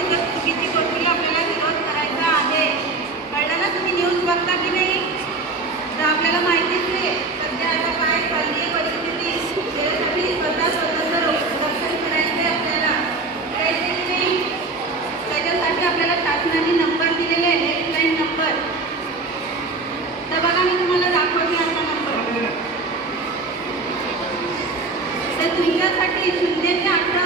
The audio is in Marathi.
त्यासाठी जर आपल्याला विरोध करायचा आहे. तुम्ही न्यूज बघता की नाही? तर आपल्याला माहितीच नाही. सध्या आता काय चालली आहे स्वतः स्वतंत्र आपल्याला. करायचे नाही? त्याच्यासाठी आपल्याला शासनाने नंबर दिलेले आहे हेल्पलाईन नंबर तर बघा मी तुम्हाला दाखवते आता नंबर तर तुमच्यासाठी शून्य अठरा